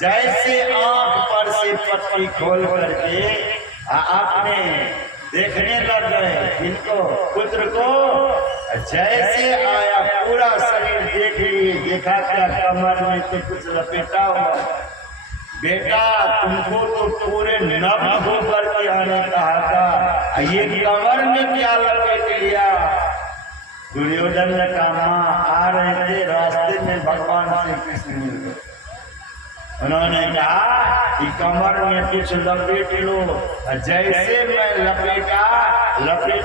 जैसे आंख पर से पट्टी खोल करके आपने देखने लग गए इनको पुत्र को, जैसे आया पूरा शरीर देख लिए, देखा क्या कमर में तो कुछ लपेटा हुआ। बेटा तुमको तो पूरे नभ होकर के आने कहा था, ये कमर में क्या लपेट लिया। दुर्योधन ने कहा मां आ रहे थे रास्ते में भगवान श्री कृष्ण मिल गए, उन्होंने कहा कि कमर में कुछ लपेट लो। जैसे मैं लपेट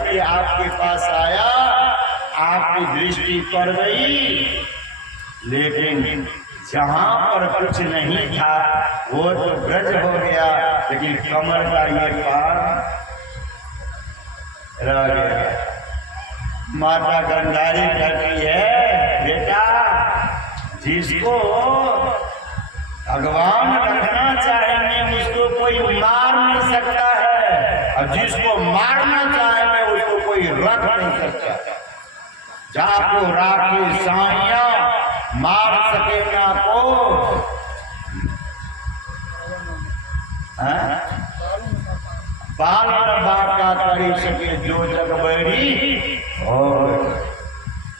के आपके पास आया, आपकी दृष्टि पड़ गई, लेकिन जहां पर कुछ नहीं था वो तो ब्रज हो गया, लेकिन कमर का ये पार रह गया। माता गांधारी कहती है बेटा जिसको भगवान रखना चाहेंगे उसको कोई मार नहीं सकता है, और जिसको मारना चाहेंगे उसको कोई रख नहीं सकता। जाको राखी साइया मार सके ना को, बाल बाका करी सके जो जग बैरी। और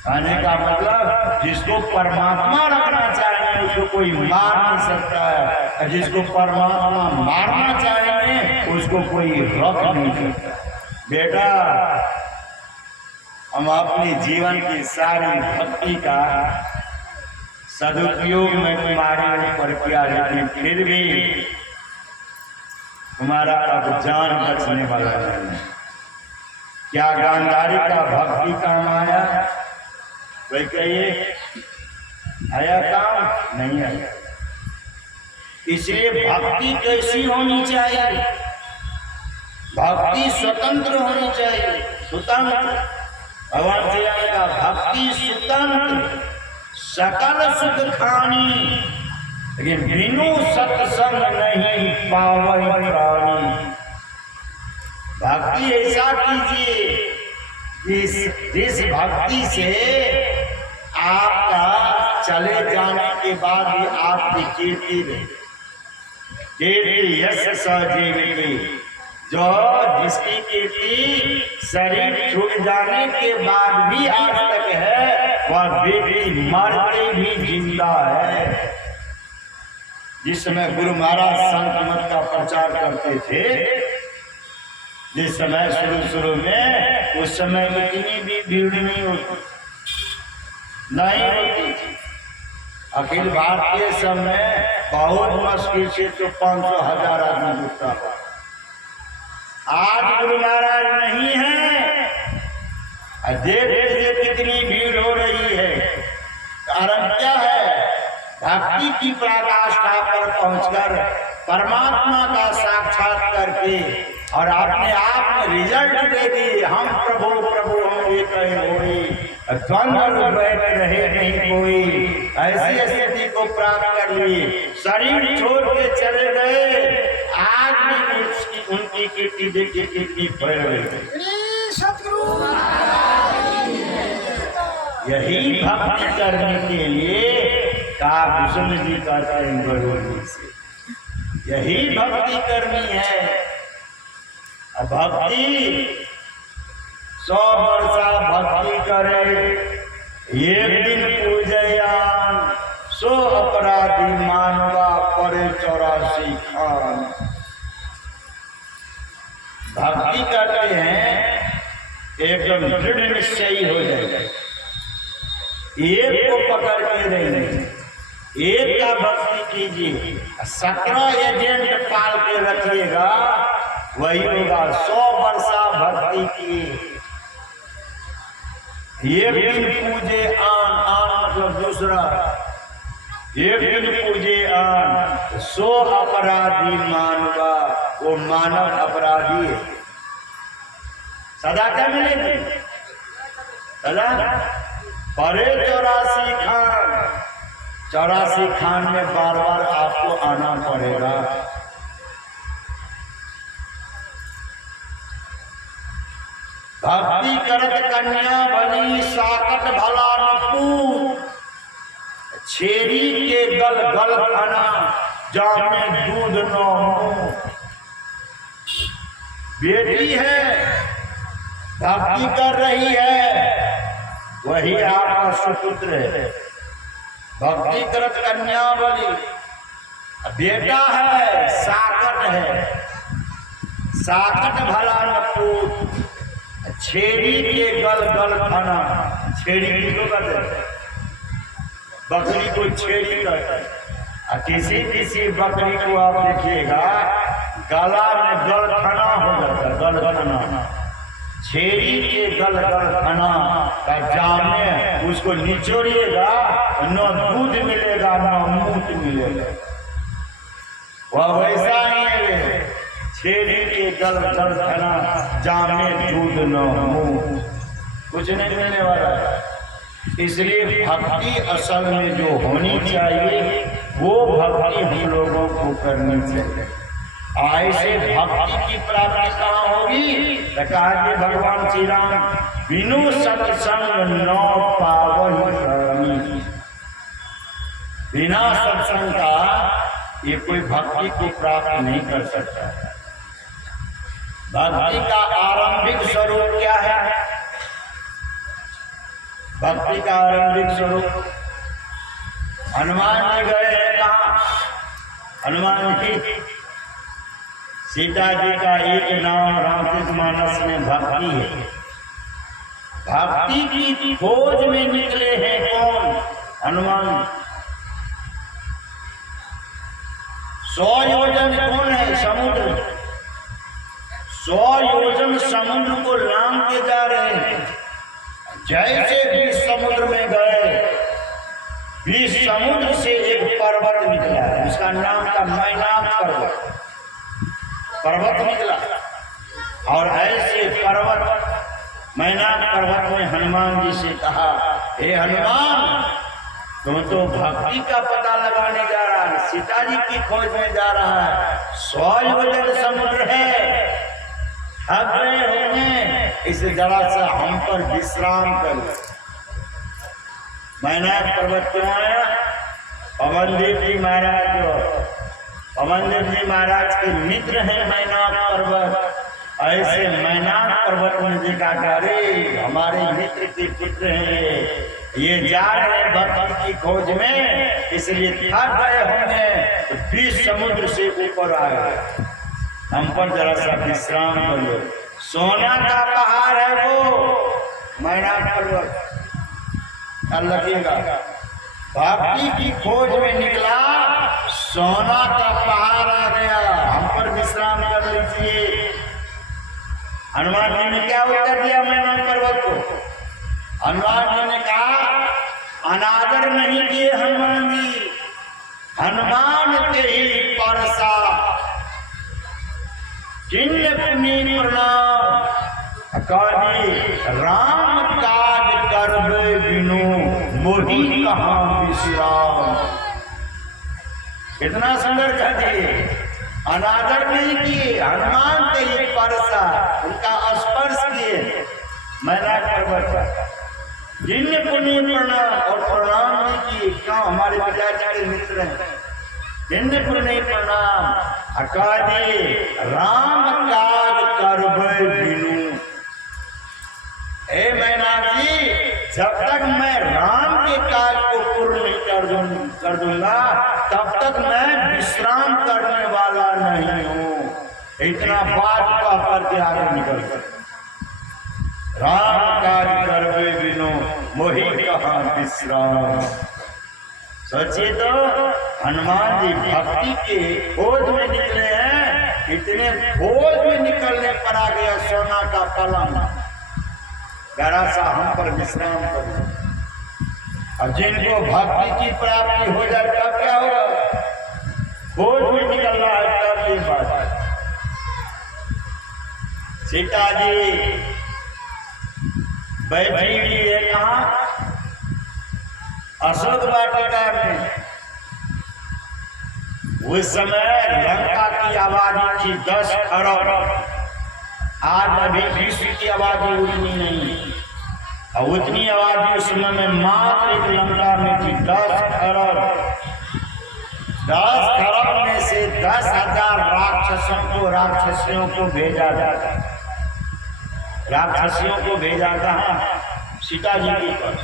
कहने का मतलब जिसको परमात्मा रखना चाहेंगे उसको कोई मार नहीं सकता है, जिसको परमात्मा मारना चाहेंगे उसको कोई रख नहीं सकता। बेटा हम अपने जीवन की सारी भक्ति का सदुपयोग में तुम्हारे ऊपर किया, लेकिन फिर भी तुम्हारा अब जान बचने वाला नहीं। क्या गांधारी का भक्ति काम आया? कोई कहिए आया काम? नहीं आया। इसलिए भक्ति कैसी होनी चाहिए? भक्ति स्वतंत्र होनी चाहिए, स्वतंत्र। भगवान श्री राम का भक्ति स्वतंत्र, सकल सुख खानी, लेकिन बिनु सत्संग नहीं पावन प्राणी। भक्ति ऐसा कीजिए जिस भक्ति से आपका चले जाने के बाद भी आपकी कीर्ति रहे। कीर्ति यश सजीविनी, जो जिसकी कीर्ति शरीर छूट जाने के बाद भी आज तक है, वह व्यक्ति मरते भी जिंदा है। जिस समय गुरु महाराज संत मत का प्रचार करते थे, जिस समय शुरू में, उस समय इतनी भी भीड़ नहीं होती थी। अखिल भारतीय समय बहुत मुश्किल से तो 500,000 आदमी जुटता था। आज गुरु महाराज नहीं है, देख लीजिए कितनी भीड़ हो रही है। कारण क्या है? भक्ति की पराकाष्ठा पर पहुंचकर परमात्मा का साक्षात करके और अपने आप में रिजल्ट दे दिए। हम प्रभु प्रभु हम एक होई, द्वंद्व बैठ रहे नहीं कोई, ऐसी स्थिति को प्राप्त कर लिए। शरीर छोड़ के चले गए, आज भी उनकी कीर्ति देखिए कितनी बढ़ गई। यही भक्ति करने के लिए काभूषण जी कहते हैं गुरु से, यही भक्ति करनी है। भक्ति 100 वर्षा भक्ति करे, एक दिन पूजयान, 100 अपराधी मानवा परे 84 खान। भक्ति करते हैं एकदम दृढ़ निश्चयी हो जाए, एक को पकड़ के रहेंगे, एक का भक्ति कीजिए। 17 एजेंट पाल के रखिएगा, वही होगा। 100 वर्षा भक्ति की, एक दिन पूजे आन मतलब दूसरा, एक दिन पूजे आन, 100 अपराधी मानवा, वो मानव अपराधी है। सदा क्या मिलेगी? सदा परे 84 खान, 84 खान में बार बार आपको आना पड़ेगा। भक्ति करत कन्या बनी साकट भला नपूत, छेरी के गल गल खाना, जामे दूध न मुंह। बेटी है, भक्ति कर रही है, वही आपका सुपुत्र है। भक्ति करत कन्या बलि। बेटा है, साकट है, साकट भला न पूत। छेड़ी के गल गल खाना। छेड़ी किसको कहते हैं? बकरी को छेड़ी कहते हैं। किसी किसी बकरी को आप देखिएगा गला में गल खाना हो जाता है, गल खाना। छेड़ी के गल गल खाना का जामे उसको निचोड़िएगा, न दूध मिलेगा न मूत मिलेगा। वह वैसा ही है, छेड़ी के गल गल खाना जामे दूध न मूत, कुछ नहीं मिलने वाला है। इसलिए भक्ति असल में जो होनी चाहिए वो भक्ति हम लोगों को करनी चाहिए। ऐसे भक्ति की प्राप्ति कहाँ होगी? कहा भगवान श्री राम बिनु सत्संग न पावन धर्मी। बिना सत्संग का ये कोई भक्ति को प्राप्त नहीं कर सकता। भक्ति का आरंभिक स्वरूप क्या है? भक्ति का आरंभिक स्वरूप हनुमान जी गए हैं कहाँ? हनुमान जी सीता जी का एक नाम रामचरितमानस में भक्ति है। भक्ति की खोज में निकले हैं कौन? हनुमान। 100 योजन कौन है? समुद्र। 100 योजन समुद्र को लांघ के जा रहे हैं। जैसे भी समुद्र में गए, 20 समुद्र से एक पर्वत निकला, उसका नाम था मैनाक पर्वत। पर्वत निकला और ऐसे पर्वत मैनाक पर्वत में हनुमान जी से कहा, हे हनुमान, तुम तो भक्ति का पता लगाने जा रहा है, सीता जी की खोज में जा रहा है। 100 योजन समुद्र है, थक गए होंगे, इसे जरा सा हम पर विश्राम करो। मैनाक पर्वत क्यों आया? पवनदेव जी महाराज, पवनदेव जी महाराज के मित्र हैं मैनाक पर्वत। ऐसे मैनाक पर्वत में देखा, अरे हमारे मित्र के पुत्र हैं, ये जा रहे भक्ति की खोज में, इसलिए थक गए होंगे, 20 समुद्र से ऊपर आए, हम पर जरा सा विश्राम कर लो। सोना का पहाड़ है वो मैनाक पर्वत, ख्याल रखिएगा। भक्ति की खोज में निकला, सोना का पहाड़ आ गया, हम पर विश्राम कर लीजिए। हनुमान जी ने क्या उत्तर दिया मैनाक पर्वत को? हनुमान जी ने कहा, अनादर नहीं किए हनुमान जी, हनुमान के ही परसा किन्ने पुनि प्रणाम। राम काज करबे बिनु मोहि कहाँ विश्राम। कितना सुंदर कह दिए, अनादर नहीं किए, हनुमान के ही परसा, उनका स्पर्श किए मैनाक पर्वत। जिन्ने पुनि प्रणाम, और प्रणाम नहीं किए, क्यों? हमारे पिताजी के मित्र हैं, जिन्ने पुनि प्रणाम। राम काज करबे बिनु। हे मैनाक जी, जब तक मैं राम के काज को पूर्ण नहीं कर दूंगा, तब तक मैं विश्राम करने वाला नहीं हूँ। इतना बात कह के आगे निकल कर, राम काज करबे बिनु मोहि कहाँ विश्राम। सोचिए तो, हनुमान जी भक्ति के खोज में निकले हैं, इतने खोज में निकलने पर आ गया सोना का पलंग, जरा सा हम पर विश्राम करो। अब जिनको भक्ति की प्राप्ति हो जाए तब क्या होगा? खोज में निकल रहा है तब ये बात है। सीता जी बैठी हुई है कहाँ? अशोक वाटिका में। उस समय लंका की आबादी थी 10 अरब। आज अभी विश्व की आबादी उतनी नहीं, और उतनी आबादी उस समय में मात्र एक लंका में थी 10 अरब। 10 अरब में 10,000 राक्षसियों को भेजा जाता, राक्षसियों को भेजा कहाँ? सीता जी के पास।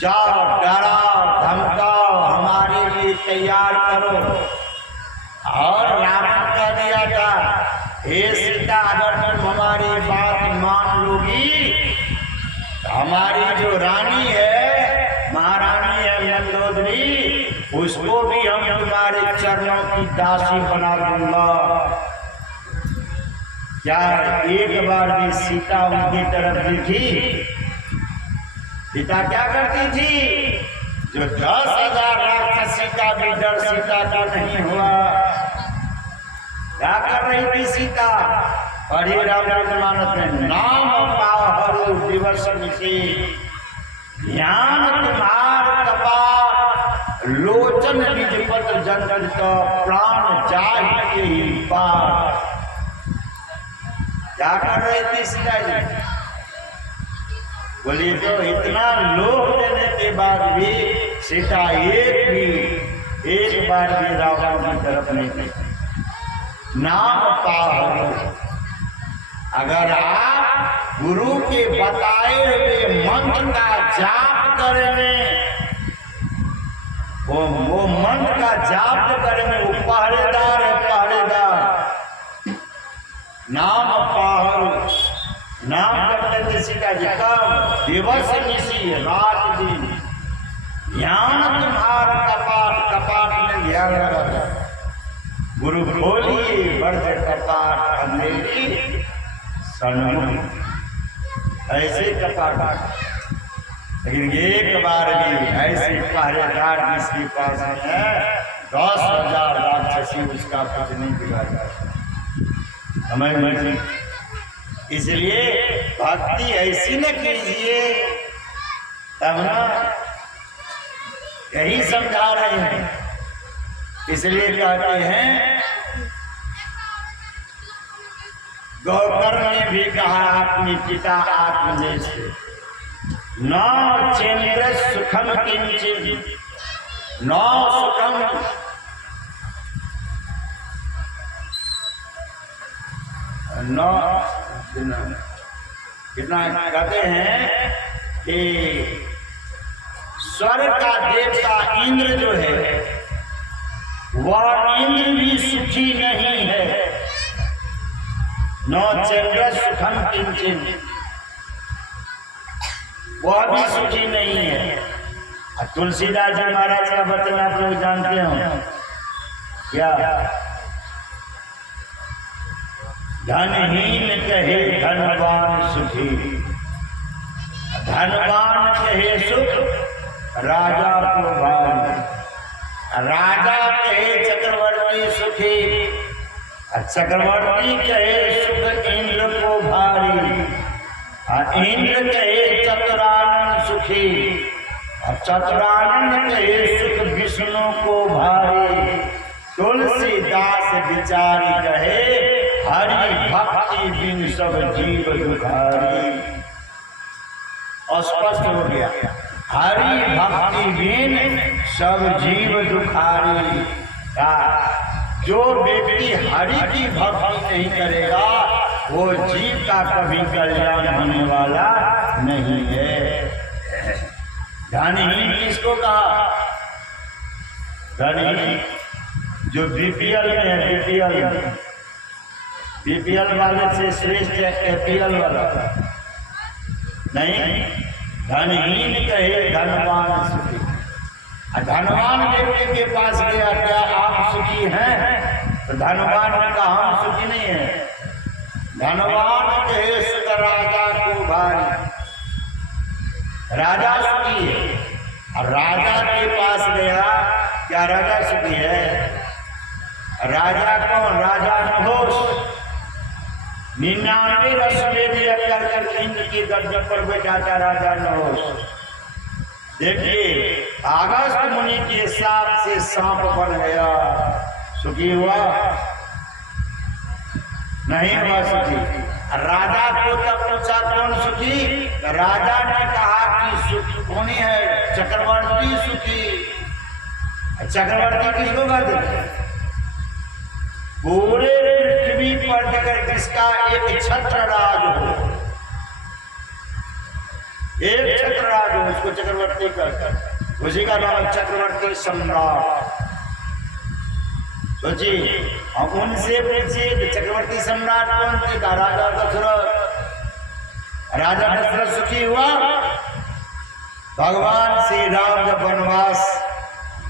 जाओ, डराओ, धमकाओ, हमारे लिए तैयार करो। और रावण कह दिया था, हे सीता, अगर तुम हमारी बात मान लोगी तो हमारी जो रानी है, महारानी है मंदोदरी, उसको भी हम तुम्हारे चरणों की दासी बना दूंगा। क्या एक बार भी सीता उनकी तरफ देखी? सीता क्या करती थी? जो 10,000 राक्षसी का भी डर सीता का नहीं हुआ। क्या कर रही थी सीता? और ये रामायण में नाम पाहरु दिवस निशि, ज्ञान तुम्हार कपाट, लोचन निजपत जंगल का प्राण जाहि के ही पार। क्या कर रही थी सीता जी? बोली तो इतना लोभ देने के बाद भी सीता एक बार भी रावण की तरफ नहीं गई। नाम पाहरु, अगर आप गुरु के बताए हुए मंत्र का जाप करेंगे, वो मंत्र का जाप करेंगे, वो पहरेदार है, पहरेदार। नाम पाहरु, नाम करते थे सीता जी कब? दिवस निशि, रात दिन। ज्ञान तुम्हारा कपाट, कपाट में ध्यान लगा। गुरु बोलिए वर्ध कपाट अंधेरी सन्मुख, ऐसे कपाट। लेकिन एक बार भी ऐसे पहरेदार जिसके पास है 10,000 राक्षसी, उसका कुछ नहीं बिगाड़ा। समझ में? इसलिए भक्ति ऐसी न कीजिए, तब ना यही समझा रहे हैं। इसलिए कहते हैं, गौकर्ण ने भी कहा अपने पिता आत्मदेव से, न चेन्द्र सुखम किंचित, न सुखम न कितना कहते हैं कि स्वर्ग का देवता इंद्र जो है, वह इंद्र भी सुखी नहीं है। न चंद्र सुखम किंचित, वह भी सुखी नहीं है। तुलसीदास जी महाराज का वचन आप लोग जानते हो क्या? धनहीन कहे धनवान सुखी, धनवान कहे सुख राजा को भारी, राजा कहे चक्रवर्ती सुखी, चक्रवर्ती कहे सुख इंद्र को भारी, इंद्र कहे चतुरानंद सुखी, चतुरानंद कहे सुख विष्णु को भारी। तुलसीदास विचारी कहे हरि भक्ति बिन सब जीव दुखारी। स्पष्ट हो गया, हरि भक्ति बिन सब जीव दुखारी। जो व्यक्ति हरि की भक्ति नहीं करेगा, वो जीव का कभी कल्याण होने वाला नहीं है। धनहीन किसको कहा? धनहीन जो बीपीएल में है, बीपीएल वाले से श्रेष्ठ है एपीएल वाला नहीं। धनहीन कहे धनवान सुखी। धनवान व्यक्ति के पास गया, क्या आप सुखी हैं? तो धनवान ने कहा हम सुखी नहीं है। धनवान कहे सुख राजा को भारी, राजा सुखी है। और राजा के पास गया, क्या राजा सुखी है? राजा कौन? राजा नहुष 99 रश्में कर इंद्र की गर्दन पर बैठा था राजा नहुष। देखिए, अगस्त मुनि के साप से सांप बन गया, सुखी हुआ नहीं हुआ सुखी। राजा को तब पूछा कौन सुखी? राजा ने कहा कि सुखी कौन है? चक्रवर्ती सुखी। चक्रवर्ती किसको कहते? जिसका एक छत्र राज हो, एक छत्र राज हो, उसको चक्रवर्ती कहते, उसी का नाम चक्रवर्ती सम्राट। सोचिए, हम उनसे पूछिए कि चक्रवर्ती सम्राट कौन थे? का राजा दशरथ। राजा दशरथ सुखी हुआ। भगवान श्री राम जब वनवास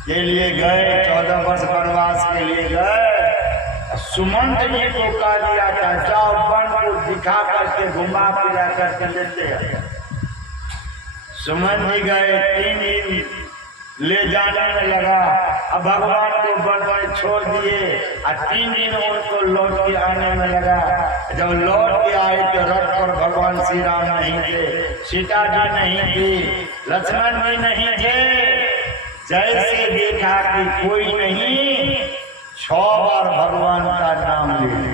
के लिए गए, 14 वर्ष वनवास के लिए गए, सुमंत जी को कहा दिया था जाओ वन को दिखा करके घुमा फिरा करके लेते हैं। सुमंत जी गए, 3 दिन ले जाने में लगा। अब भगवान को वन में छोड़ दिए और 3 दिन उनको लौट के आने में लगा। जब लौट के आए तो रथ पर भगवान श्री राम नहीं थे, सीता जी नहीं थी, लक्ष्मण जी नहीं थे। जैसे देखा कि कोई नहीं, 6 बार भगवान का नाम ले,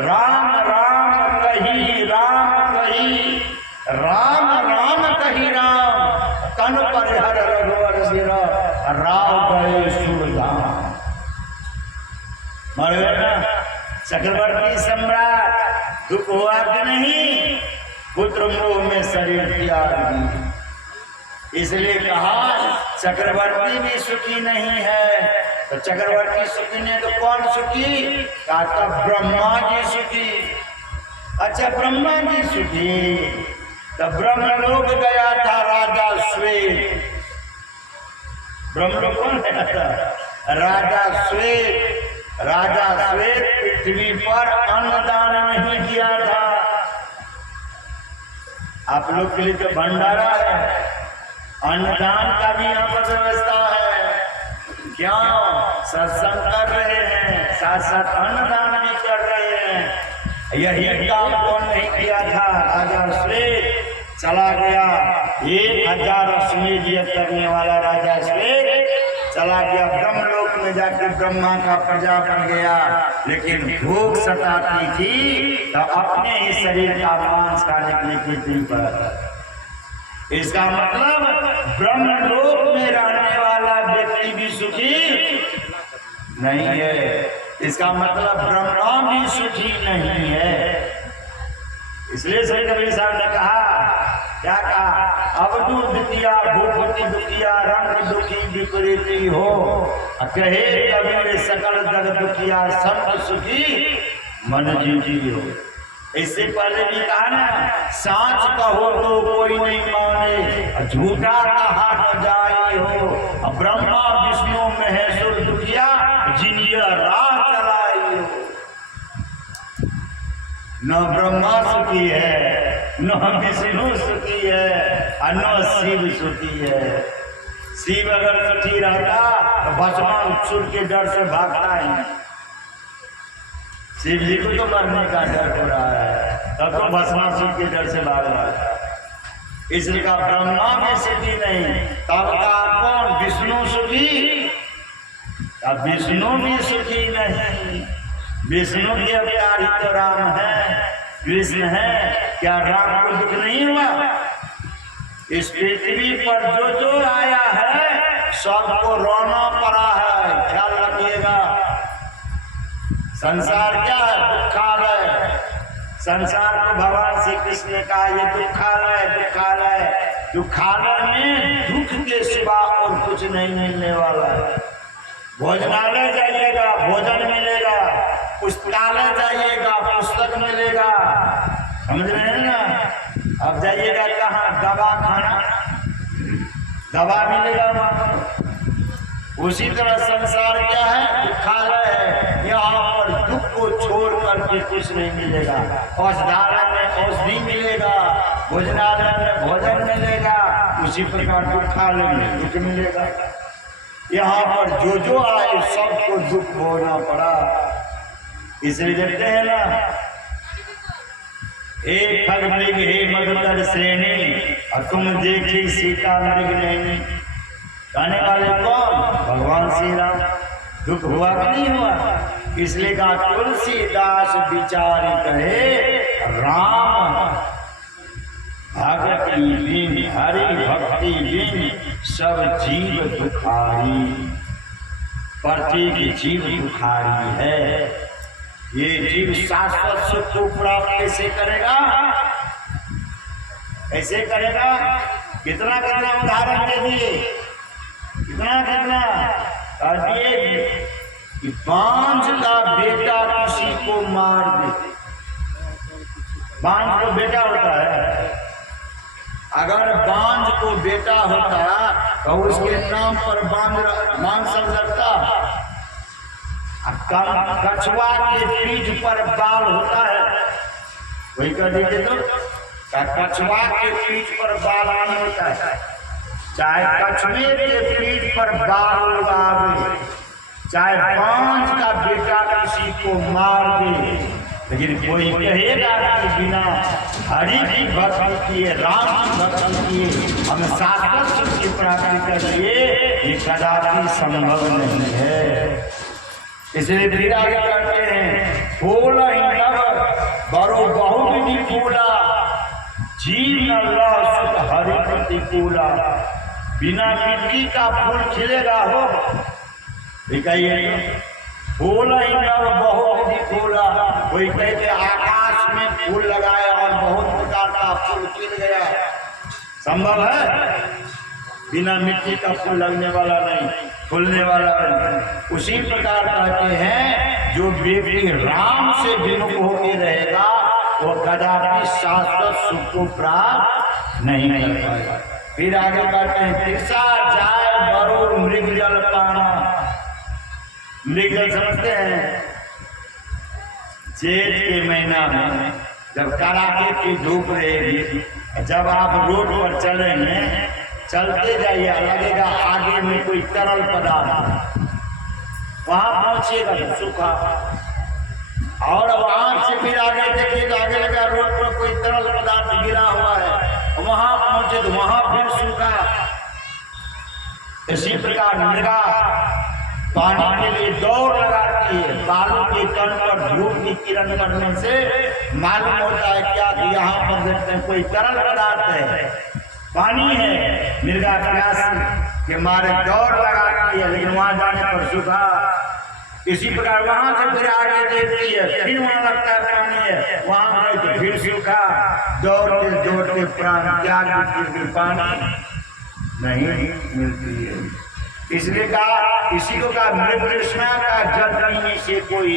राम राम कही राम कही, राम राम कही राम, तन पर हर रघुवर सिरा, राव गए सुरधाम। मर गए ना। चक्रवर्ती सम्राट दुख हुआ कि नहीं? पुत्र मोह में शरीर त्यागी। इसलिए कहा चक्रवर्ती भी सुखी नहीं है। तो चक्रवर्ती सुखी नहीं तो कौन सुखी? कहा ब्रह्मा जी सुखी। अच्छा, ब्रह्मा जी सुखी। तो ब्रह्मलोक गया था राजा श्वेत। ब्रह्मलोक कौन गया था? राजा श्वेत। राजा श्वेत पृथ्वी पर अन्नदान नहीं किया था। आप लोग के लिए तो भंडारा है, अन्नदान का भी यहाँ पर व्यवस्था है। क्या सत्संग कर रहे हैं, साथ साथ अन्नदान भी कर रहे हैं। यही काम कौन नहीं किया था? राजा श्वेत चला गया। 1000 अश्वमेध यज्ञ करने वाला राजा श्वेत चला गया ब्रह्मलोक में, जाके ब्रह्मा का प्रजा बन गया। लेकिन भूख सताती थी तो अपने ही शरीर का मांस खाने के लिए पृथ्वी पर। इसका मतलब ब्रह्मलोक में रहने वाला व्यक्ति भी सुखी नहीं है। इसका मतलब ब्रह्मा भी सुखी नहीं है। इसलिए श्री कबीर साहब ने कहा, क्या कहा? अवधू दुखिया भूपति दुखिया, रंग दुखी विपरीती हो, कहे कबीर सकल जग दुखिया, संत सुखी मन जीती हो। इससे पहले भी कहा ना, सांच कहो तो कोई नहीं माने, झूठा कहा न जाए हो, ब्रह्मा विष्णु महेश्वर दुखिया, जिनिया राह चलाई हो। न ब्रह्मा सुखी है, न विष्णु सुखी है, और न शिव सुखी है। शिव अगर सुखी रहता तो भस्मासुर के डर से भागता है। शिव जी को तो मरने का डर हो रहा है, तब तो भस्मासुर के डर से भाग रहा था। इसलिए का ब्रह्मा में सुखी नहीं, तब का कौन? विष्णु सुखी? अब विष्णु भी सुखी नहीं। विष्णु के अवतार ही तो राम है, कृष्ण है। क्या राम को दुख नहीं हुआ? इस पृथ्वी पर जो जो आया है सबको रोना पड़ा है। ख्याल रखिएगा, संसार क्या है? दुखालय। संसार को भगवान श्री कृष्ण ने कहा ये दुखालय, दुखालय। दुखालय में दुख के सिवा और कुछ नहीं मिलने वाला है। भोजनालय जाइएगा, भोजन मिलेगा। पुस्तकालय जाइएगा, पुस्तक मिलेगा। समझ रहे हैं ना? अब जाइएगा कहाँ? दवा खाना, दवा मिलेगा वहाँ। उसी तरह संसार क्या है? दुखालय है। यहाँ पर दुख को छोड़ करके कुछ नहीं मिलेगा। औषधालय में औषधि मिलेगा, भोजनालय में भोजन मिलेगा, उसी प्रकार दुखालय में दुख मिलेगा। यहाँ पर जो जो आए सबको दुख भोगना पड़ा। इसलिए देखते हैं ना, हे खग मृग हे मधुकर श्रेणी, और तुम देखी सीता मृग नहीं। कहने वाले कौन? भगवान श्री राम। दुख हुआ कि नहीं हुआ? इसलिए कहा तुलसीदास विचार कहे, राम भक्ति बिन, हरि भक्ति बिन, सब जीव दुखारी। प्रत्येक जीव दुखारी है। ये जीव शाश्वत सुख को प्राप्त कैसे करेगा? कैसे करेगा? कितना कितना उदाहरण दे दिए, कितना कितना दिए कि बांझ का बेटा किसी को मार दे। बांझ को बेटा होता है, अगर बांझ को बेटा होता तो उसके नाम पर बांझ सब लगता। कछुआ के पीठ पर बाल होता है, वही कर दीजिए तो कछुआ के पीठ पर बाल नहीं होता है। चाहे कछुए के पीठ पर बाल लगावे, चाहे बांझ का बेटा किसी को मार दे, लेकिन कोई कहेगा कि बिना हरि की भक्ति किए, राम की भक्ति किए हम शाश्वत सुख की प्राप्ति कर लिए, ये कदापि संभव नहीं है। इसलिए फिर आगे करते हैं, फूल ही नव बरो बहुत ही फूला, जीव न सुख हरि प्रतिकूला। बिना मिट्टी का फूल खिलेगा हो? दिखाइए, फूल ही नव बहुत ही फूला। कोई कहते आकाश में फूल लगाया और बहुत प्रकार का फूल खिल गया, संभव है? बिना मिट्टी का फूल लगने वाला नहीं, फूलने वाला नहीं। उसी प्रकार कहते हैं, जो व्यक्ति राम से विमुख होकर रहेगा वो कदापि शाश्वत सुख को प्राप्त नहीं कर पाएगा। फिर आगे कहते हैं, तिरसा जाए बरो मृग जल पाना। मृग जल समझते हैं? जेठ के महीना में जब कड़ाके की धूप रहेगी, जब आप रोड पर चलेंगे, चलते जाइए, लगेगा आगे में कोई तरल पदार्थ, वहां पहुंचिएगा तो सूखा, और वहां से फिर आगे देखिए तो आगे लगा रोड पर कोई तरल पदार्थ गिरा हुआ है, वहां पहुंचे तो वहां फिर सूखा। इसी प्रकार मृगा पानी के लिए दौड़ लगाती है, बालू के तल पर धूप की किरण पड़ने से मालूम होता है क्या कि यहाँ पर देखते हैं कोई तरल पदार्थ है, पानी है। मृगा प्यास के मारे दौड़ लगाती है, लेकिन वहां जाने पर सूखा। इसी प्रकार वहां से फिर आगे देखती है, फिर वहां लगता है पानी है, वहां गए तो फिर सूखा। दौड़ते दौड़ते प्राण त्याग देती, पानी नहीं मिलती है। इसलिए कहा, इसी को कहा मृग तृष्णा का जल पीने से कोई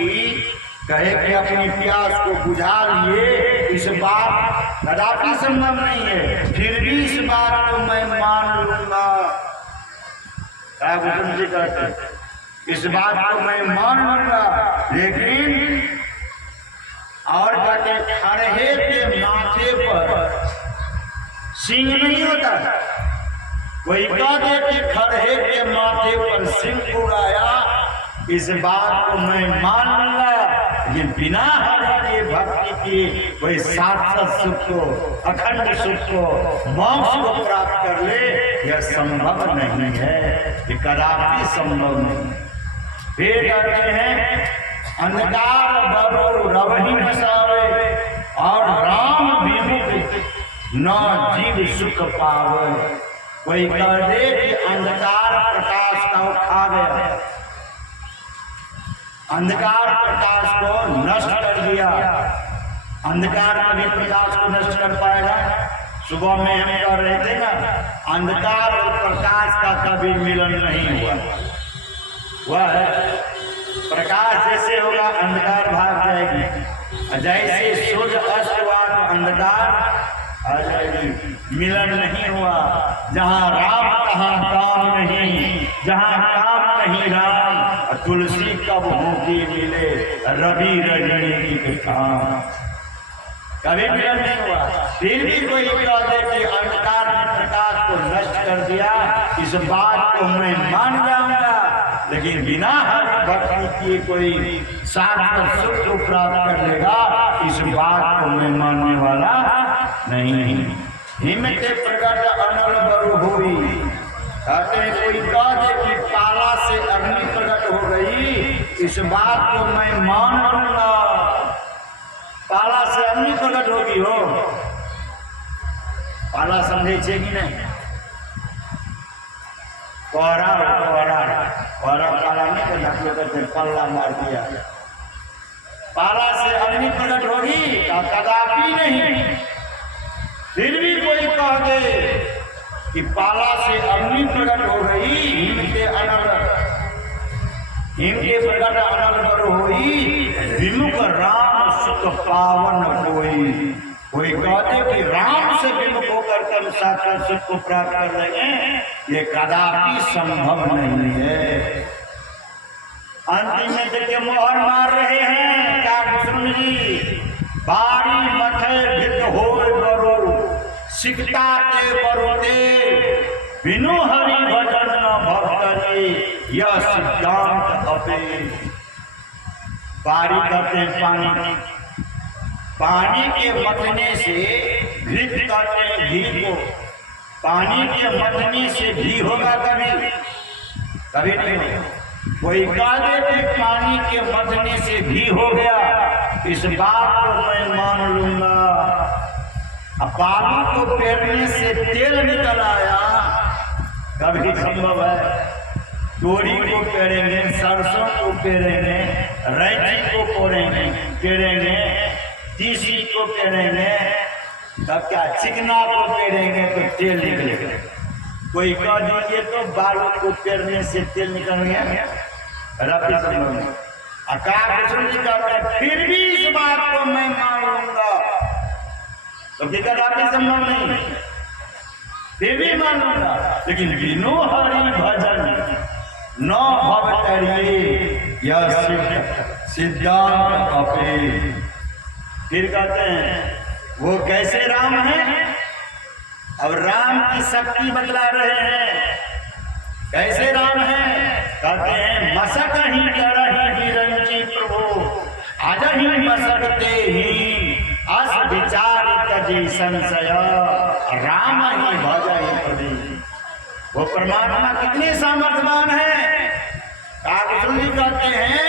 कहे कि अपनी प्यास को बुझा लिए, इस बात कदापि संभव नहीं है। फिर भी इस बात को मैं मान लूंगा, जी कहते इस बात को मैं मान लूंगा, लेकिन और कहते खरहे के माथे पर सिंह नहीं होता। कोई कह दे कि खरहे के माथे पर सिंह उड़ाया, इस बात को मैं मान लूंगा, लेकिन बिना हरि के भक्ति किए कोई शाश्वत सुख को, अखंड सुख को, मोक्ष को प्राप्त कर ले, यह संभव नहीं है, ये कदापि संभव नहीं। फिर कहते हैं, अंधकार बरो रवहि बसावे, और राम विमुख न जीव सुख पावे। कोई कह दे कि अंधकार प्रकाश को खा गया, अंधकार प्रकाश को नष्ट कर दिया। अंधकार कभी प्रकाश को नष्ट कर पाएगा? सुबह में हम कह रहे थे ना, अंधकार और प्रकाश का कभी मिलन नहीं हुआ। वह प्रकाश जैसे होगा अंधकार भाग जाएगी, जैसे सूर्य अस्त हुआ तो अंधकार आ जाएगी। मिलन नहीं हुआ। जहाँ राम तहाँ काम नहीं, जहाँ काम नहीं राम, तुलसी कब होगी मिले रवि रजनी के काम। कभी मिलन नहीं हुआ। फिर भी कोई कह दे कि अंधकार ने प्रकाश को नष्ट कर दिया, इस बात को मैं मान जाऊंगा, लेकिन बिना हरि भक्ति किए कोई शाश्वत सुख को प्राप्त कर लेगा, इस बात को मैं मानने वाला नहीं। हिम्मत प्रकट अनल बरु हुई। कहते हैं कोई कह दे कि पाला से अग्नि प्रकट हो गई, इस बात को मैं मान लूंगा। पाला से अग्नि प्रकट होगी हो, पाला समझे छे कि नहीं? कोहरा कोहरा कोहरा पाला नहीं करना, पल्ला मार दिया, पाला से अग्नि प्रकट होगी? कदापि नहीं। फिर भी कोई कह दे कि पाला से अग्नि प्रकट हो गई, हिम के प्रकट अनल बर होई, विमुख राम सुख पावन कोई कहते कि राम से विमुख होकर कम साक्षात सुख को प्राप्त कर लेंगे, ये कदापि संभव नहीं है। अंतिम में देखिए मोहर मार रहे हैं काकुसुम जी, बारी मथे भित हो बरो सिकता ते बरोते, बिनु हरि भजन न भक्तरे, यह सिद्धांत अपे। बारी करते हैं पानी के मथने से घृत करते हैं घी को। पानी के मथने से घी होगा कभी नहीं। कोई कह दे कि पानी के मथने से घी हो गया, इस बात को मैं मान लूंगा। अब बालू को पेरने से तेल निकल आया, कभी संभव है? तोरी को पेरेंगे, सरसों को पेरेंगे, रैंची को पेरेंगे, तीसी को पेरेंगे, तब क्या चिकना को पेरेंगे तो तेल निकलेगा। कोई कह दीजिए तो बालू को पेरने से तेल निकल गया, रबी संभव नहीं। फिर भी इस बात को मैं मान लूंगा, तो क्या रबी संभव नहीं? फिर भी मान लूंगा, लेकिन बिनु हरि भजन न भवतरिये, यह सिद्धांत अपे। फिर कहते हैं वो कैसे राम है? अब राम की शक्ति बतला रहे हैं। कैसे राम है? कहते हैं मसक ही करही रंची प्रभु, आज ही मसकते ही अस विचार कजी संशय, राम ही भजहि पदी। वो परमात्मा कितने सामर्थ्यवान है? काकुसुम जी कहते हैं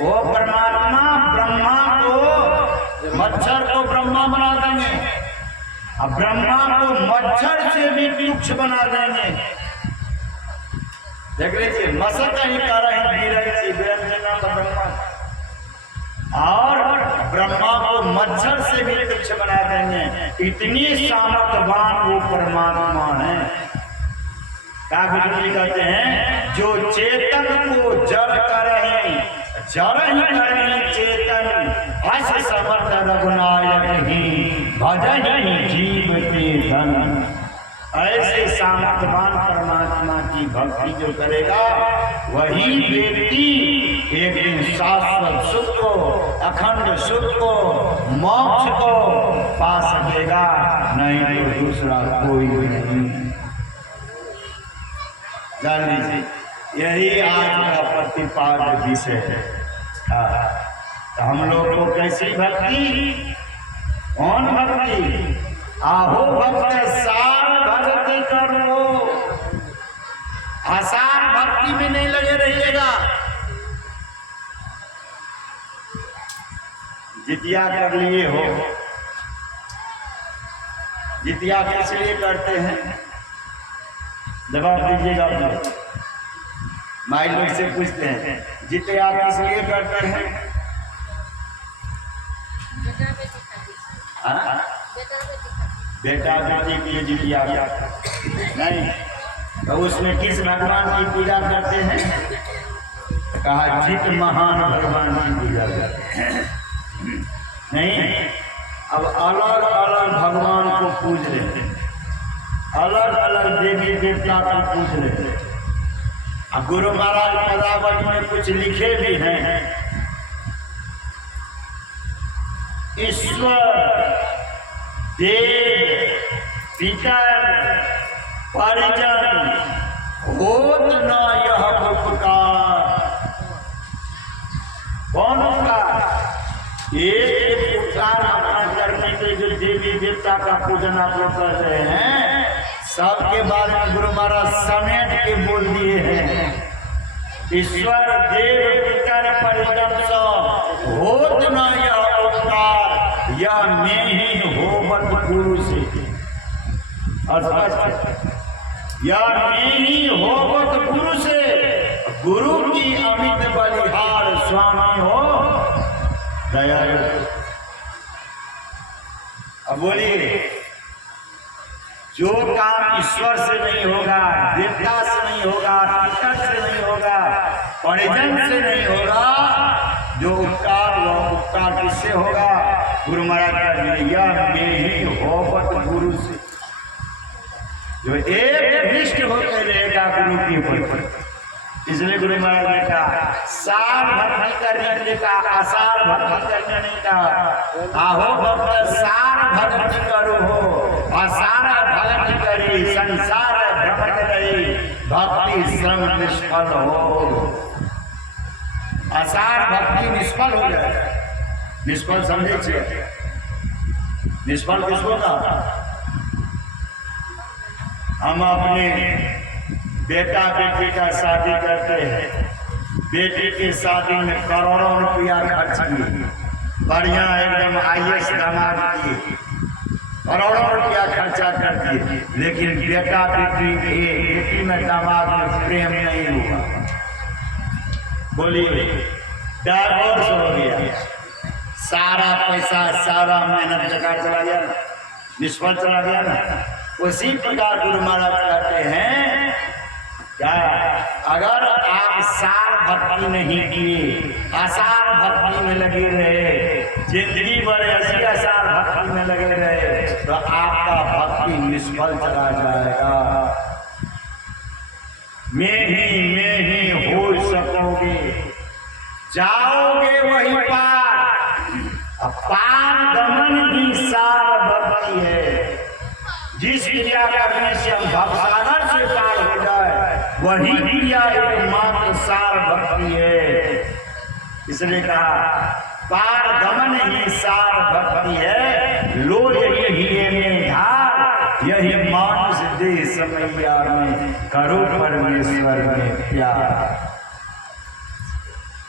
वो परमात्मा ब्रह्मा को, मच्छर को ब्रह्मा बना देंगे, अब ब्रह्मा को मच्छर से भी तुच्छ बना देंगे। देख लीजिए, मसक ही करही ब्रह्मा, और ब्रह्मा को मच्छर से भी तुच्छ बना देंगे। इतनी सामर्थ्यवान वो परमात्मा है। काकुसुम जी कहते हैं जो चेतन को जड़ करही, जड़ ही करही चेतन, अस समर्थ रघुनायक ही, भजहि जीव के धन। ऐसे सामर्थ्यवान परमात्मा की भक्ति जो करेगा, वही व्यक्ति एक दिन शाश्वत सुख को, अखंड सुख को, मोक्ष को पा सकेगा, नहीं तो दूसरा कोई नहीं। जान लीजिए, यही आज का प्रतिपाद्य विषय है। तो हम लोग को कैसी भक्ति? कौन भक्ति? आहो भक्त सार भक्ति करो, आसार भक्ति में नहीं लगे रहिएगा। जितिया कर लिए हो, जितिया किस लिए करते हैं? जवाब दीजिएगा। आप लोग माई लोग से पूछते हैं जितिया किस लिए करते हैं? बेटा बेटी के लिए जितिया नहीं, तो उसमें किस भगवान की पूजा करते हैं? कहा जित महान भगवान की पूजा करते हैं। नहीं, अब अलग अलग भगवान को पूज रहे हैं, अलग अलग देवी देवता को पूज रहे हैं। अब गुरु महाराज पदावली में कुछ लिखे भी हैं, ईश्वर देव पितर परिजन होत न यह उपकार। कौन उपकार? एक उपकार अपना करने के जो देवी देवता का पूजन आप लोग कर रहे हैं, सबके बारे में गुरु महाराज समेट के बोल दिए हैं। ईश्वर देव पितर परिजन सो होत न यह उपकार, यह में ही होवत गुरु से। यह में ही होवत गुरु से, गुरु की अमित बलिहार स्वामी हो। दयालु। अब बोलिए, जो काम ईश्वर से नहीं होगा, देवता से नहीं होगा, पितर से नहीं होगा, परिजन से नहीं होगा, जो उपकार वह उपकार किससे होगा? गुरु महाराज का यह मेरी होबत गुरु से। जो एक निष्ठ होकर रहेगा गुरु के ऊपर, इसलिए गुरु महाराज ने कहा सार भक्ति करने ने कहा, आसार भक्ति करने नहीं कहा। आहो भक्त सार भक्ति करो हो, आसार भक्ति करी संसार भ्रमण रही, भक्ति श्रम निष्फल हो। आसार भक्ति निष्फल हो जाए। निष्फल समझे छे? निष्फल किसको कहा? हम अपने बेटा बेटी का शादी करते हैं, बेटी की शादी में करोड़ों रुपया खर्च किए, बढ़िया एकदम आईएएस दामाद किए, करोड़ों रुपया खर्चा कर दिए, लेकिन बेटा बेटी में दामाद में प्रेम नहीं हुआ। बोलिए, डाइवोर्स हो गया, सारा पैसा सारा मेहनत जगह चला गया, निष्फल चला गया ना। उसी प्रकार गुरु महाराज कहते हैं क्या, अगर आप सार भक्ति नहीं किए, आसार भक्ति में लगे रहे, जिंदगी भर ऐसी आसार भक्ति में लगे रहे, तो आपका भक्ति निष्फल चला जाएगा। मैं ही हो सकोगे, जाओगे वही पार। पार गमन ही सार भक्ति है। जिस क्रिया करने से हम भवसागर से पार हो जाए, वही क्रिया एकमात्र सार भक्ति है। इसलिए कहा पार गमन ही सार भक्ति है। लो यही में धार, यही मानुष देश मैया में, करो परमेश्वर में प्यार।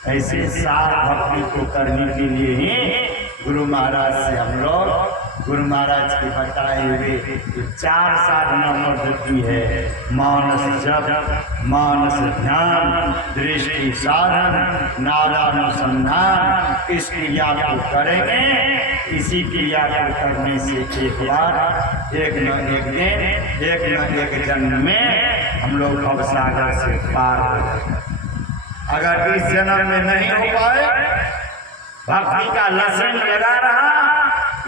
ऐसे सार भक्ति को करने के लिए ही गुरु महाराज से हम लोग गुरु महाराज के बताए हुए जो 4 साधना पद्धति है, मानस जप, मानस ध्यान, दृष्टि साधन, नादानुसंधान, इस क्रिया को करेंगे। इसी क्रिया को करने से एक बार, एक न एक दिन, एक न एक जन्म में हम लोग भवसागर से पार हो जाएंगे। अगर इस जन्म में नहीं हो पाए, भक्ति का लसन लगा रहा,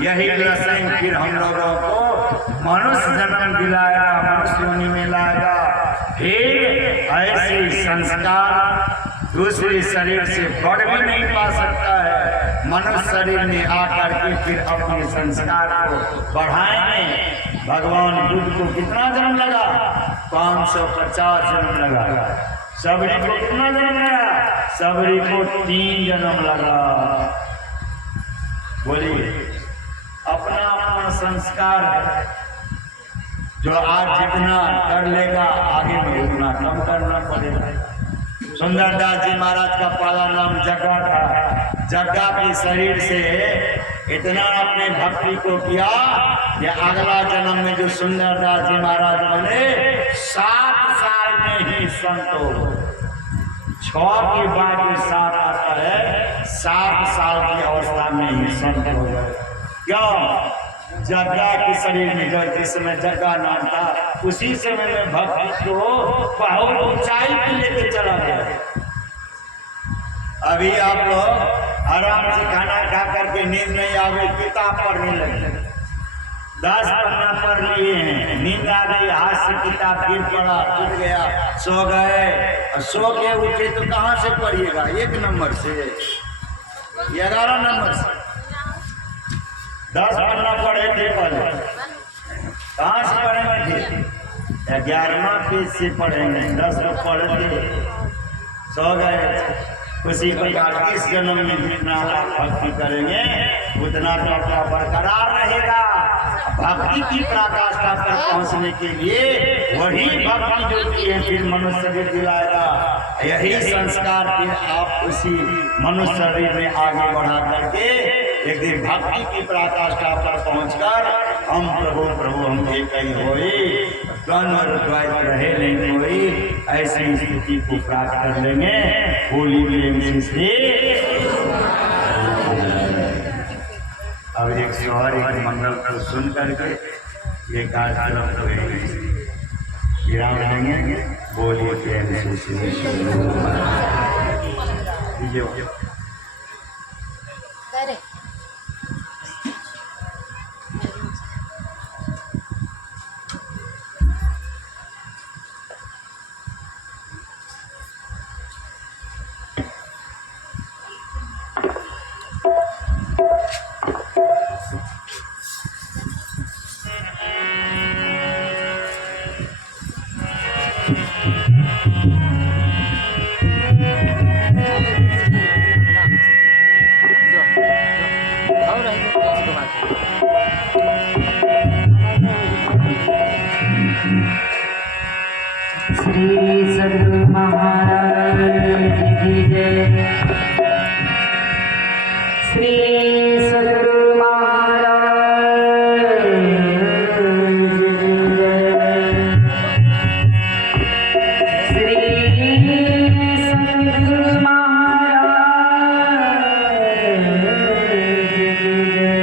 यही लसन फिर हम लोगों को मनुष्य जन्म दिलाएगा, मनुष्य योनि में लाएगा। फिर ऐसे संस्कार दूसरे शरीर से बढ़ भी नहीं पा सकता है। मनुष्य शरीर में आकर के फिर अपने संस्कार को बढ़ाएंगे। भगवान बुद्ध को कितना जन्म लगा? 550 जन्म लगा। सबरी को कितना जन्म लगा? सबरी को 3 जन्म लगा। बोलिए, अपना अपना संस्कार है। जो आज जितना कर लेगा, आगे में उतना कम करना पड़ेगा। सुंदरदास जी महाराज का पहला नाम जग्गा था। जग्गा के शरीर से इतना अपने भक्ति को किया कि अगला जन्म में जो सुंदरदास जी महाराज बने, 7 साल में ही संत हो। 6 के बाद में 7 आता है, 7 साल की अवस्था में ही संत हो गए। क्यों? जग्गा के शरीर में जिस समय जग्गा नाम था, उसी समय में भक्ति को बहुत ऊंचाई पे लेके चला गया। अभी आप लोग आराम से खाना खा करके नींद नहीं आवे, किताब पढ़ने लगे, 10 पन्ना पढ़ लिए हैं, नींद आ गई, हाथ से किताब फिर पढ़ा, टूट गया, सो गए। और सो के उठे तो कहाँ से पढ़िएगा? 1 नंबर से, 11 नंबर से। 10 पन्ना पढ़े थे पहले, कहाँ से पढ़ेंगे? 11वां पेज से पढ़ेंगे। 10 लोग पढ़े थे, सो गए। उसी प्रकार इस जन्म में जितना आप भक्ति करेंगे, उतना तो आपका बरकरार रहेगा। भक्ति की पराकाष्ठा पर पहुंचने के लिए वही भक्ति जो की है फिर मनुष्य शरीर दिलाएगा। यही संस्कार फिर आप उसी मनुष्य शरीर में आगे बढ़ा करके एक दिन भक्ति की पराकाष्ठा पर पहुंचकर हम प्रभु हम एक ही होए, द्वंद्व द्वैत रहे नहीं कोई, ऐसी स्थिति को प्राप्त कर लेंगे। होली प्रेम से और एक मंगल को सुन करके ये कार्यक्रम को विराम देंगे। बोलिए प्रेम से शिव। श्री सद्गुरु महाराज की जय। श्री सद्गुरु महाराज की जय। श्री सद्गुरु महाराज की जय।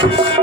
Thank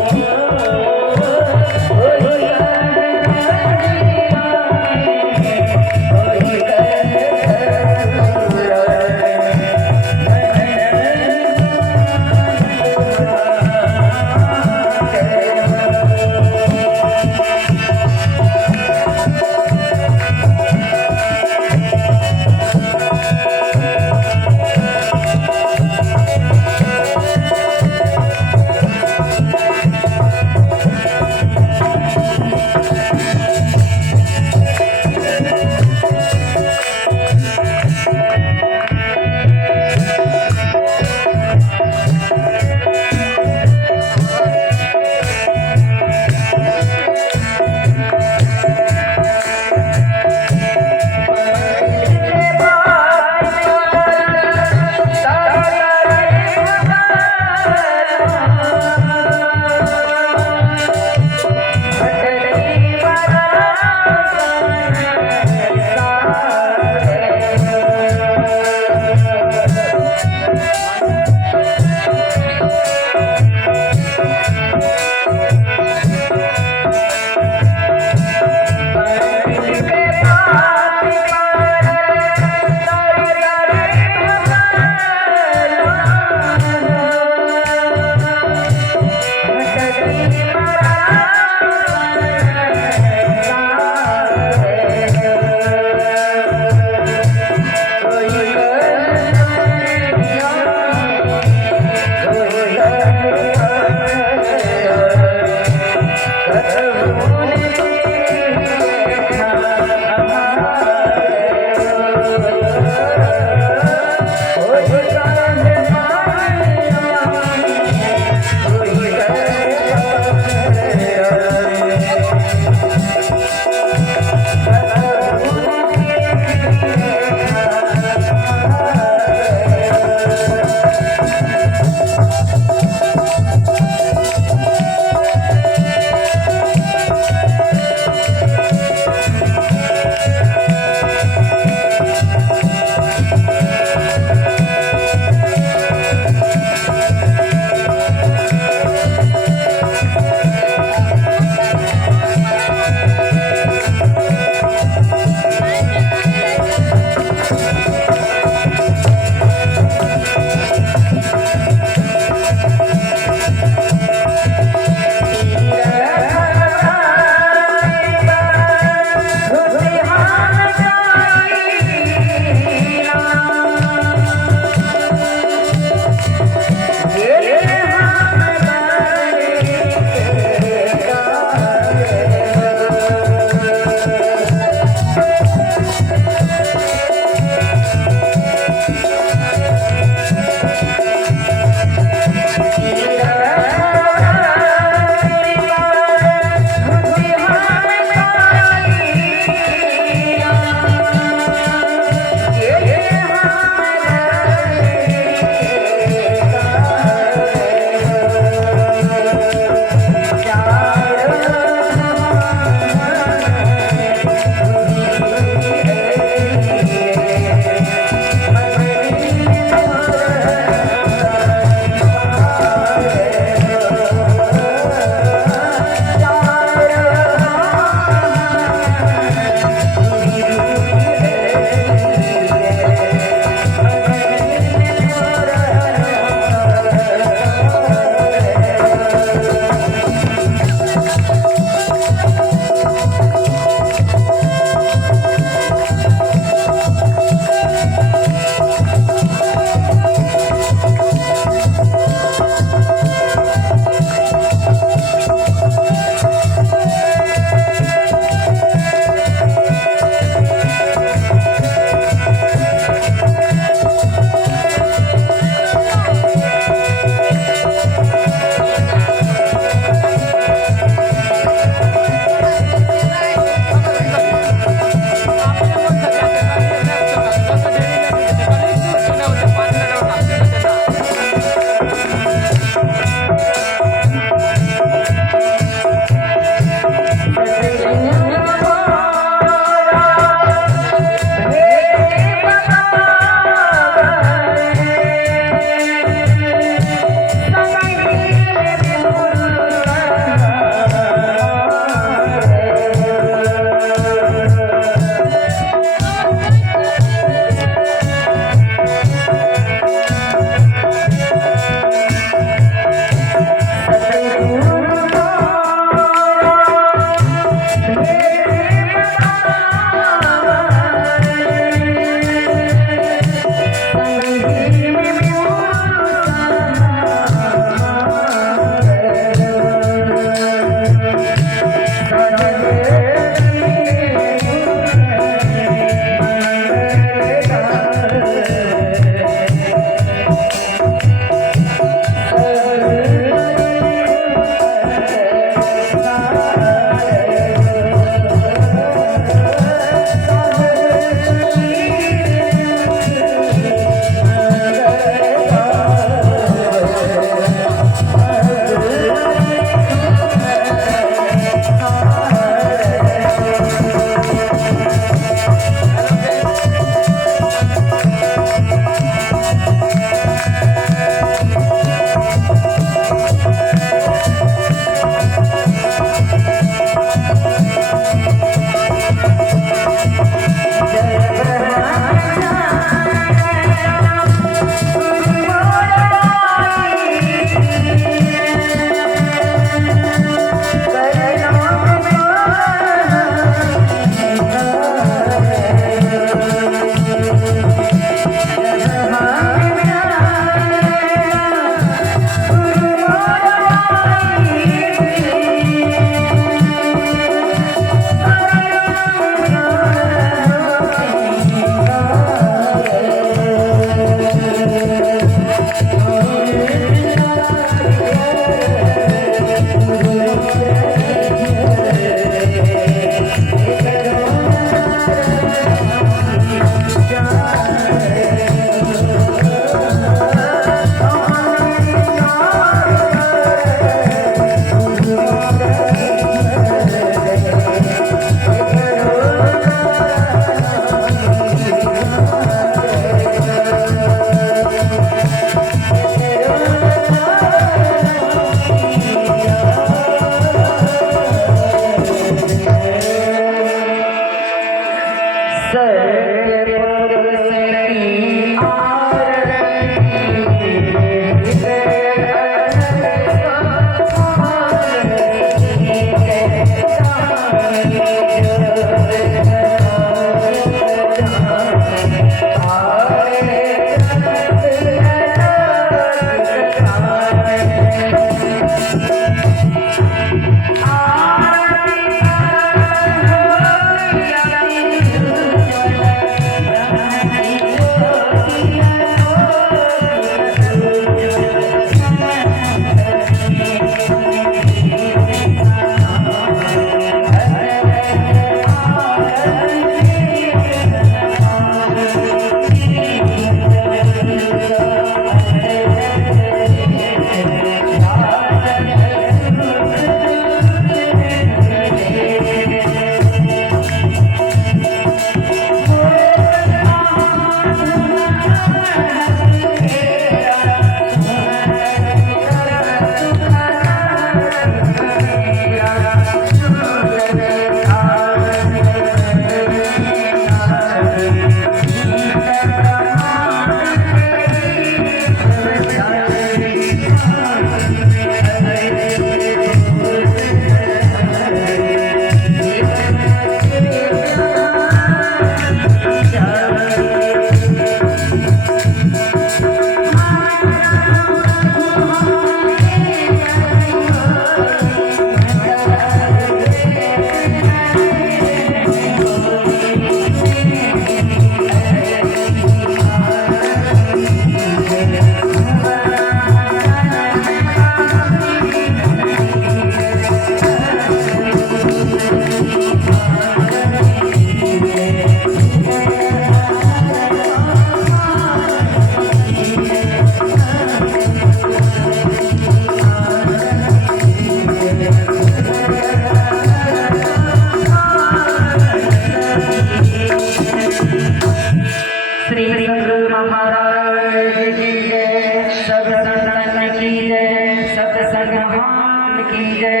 सब संतन की जय, सत्संग महान की जय।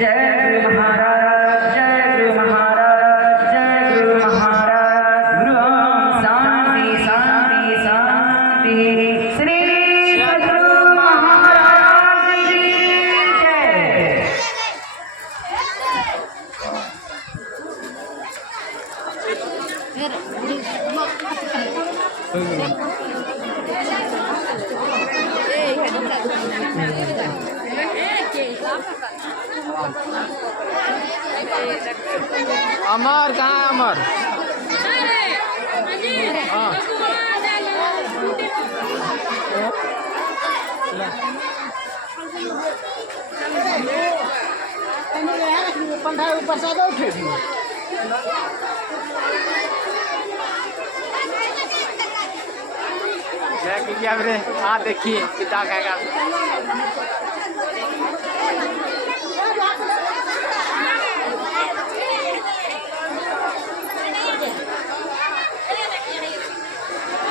जय गुरु महाराज, जय गुरु महाराज, जय गुरु महाराज। गुरु ओम शांति शांति शांति। श्री सद्गुरु महाराज की जय। अमर कहाँ है अमर? हाँ क्या मेरे हाँ देखिए कितना कहेगा।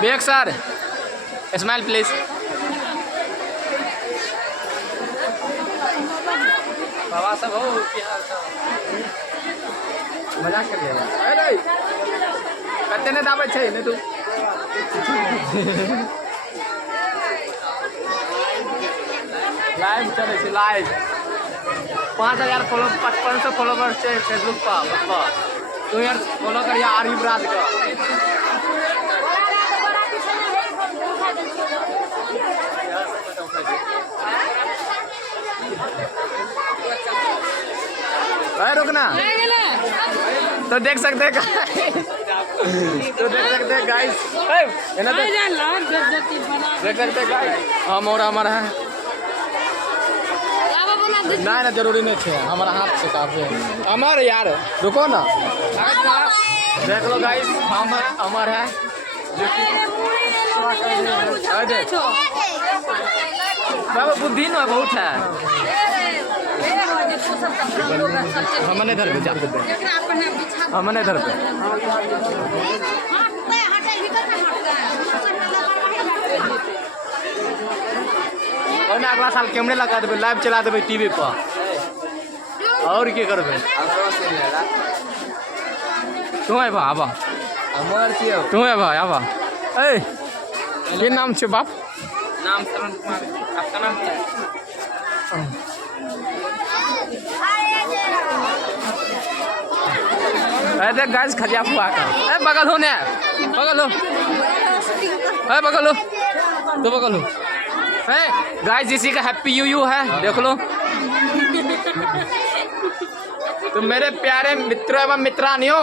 Baig sir smile please. बाबा सब हो मजाक कर लिया। अरे कते ने दाबे छे ने तू लाइव चले छे लाइव 5000 फॉलो 5500 फॉलोवर्स छे फेसबुक पर। तू यार फॉलो करिया आरिफ राज का। अरे रुकना तो देख सकते हैं गाइस देख सकते हैं गाइस हम और हमारा है ना ना जरूरी नहीं थे हमारा हाथ से काफी है। अमर यार रुको ना देख लो गाइस हम है अमर है बाबा बुद्धि ना बहुत है। हमने इधर पे जाते हमने इधर पे और ना अगला साल कैमरे लगा देवे लाइव चला देवे टीवी पर और क्या करबे। तू है बा आबा अमर छियो तू है भाई आबा ए के नाम छे बाप? नाम शरण कुमार। आपका नाम क्या है? अरे गाइस खजिया फुआ का ए बगल हो ने बगल हो ए बगल हो तो बगल हो ए गाइस इसी का हैप्पी यू है देख लो। तो मेरे प्यारे मित्रों एवं मित्रानियों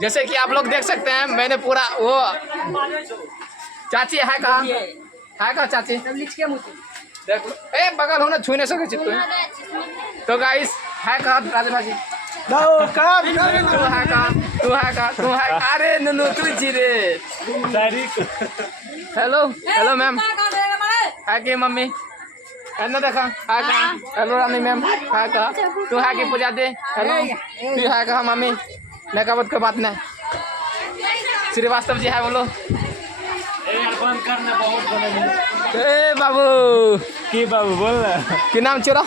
जैसे कि आप लोग देख सकते हैं मैंने पूरा वो चाची है कहाँ चाची देख लो ए बगल हो ना छू नहीं सके चित्तू। तो गाइस है कहाँ राजे भाजी तू है अरे ननु तू जी रे हेलो मैम है कि मम्मी है ना देखा है कहाँ? हेलो रानी मैम है कहाँ? तू है कि पूजा दे हेलो तू है कहाँ मम्मी? नेकावत कोई बात नहीं श्रीवास्तव जी है बोलो। ए बाबू की बाबू बोल की नाम चोरा